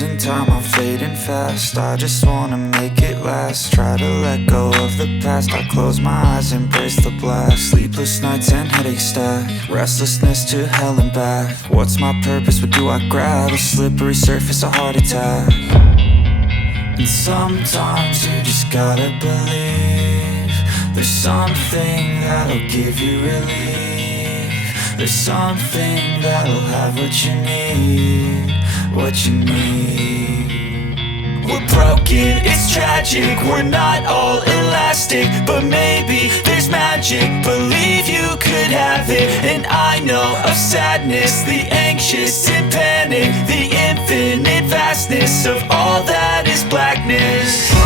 losing time, I'm fading fast. I just wanna make it last. Try to let go of the past. I close my eyes, embrace the blast. Sleepless nights and headaches stack. Restlessness to hell and back. What's my purpose, what do I grab? A slippery surface, a heart attack. And sometimes you just gotta believe there's something that'll give you relief. There's something that'll have what you need, what you need. We're broken, it's tragic, we're not all elastic, but maybe there's magic, believe you could have it. And I know of sadness, the anxious and panic, the infinite vastness of all that is blackness.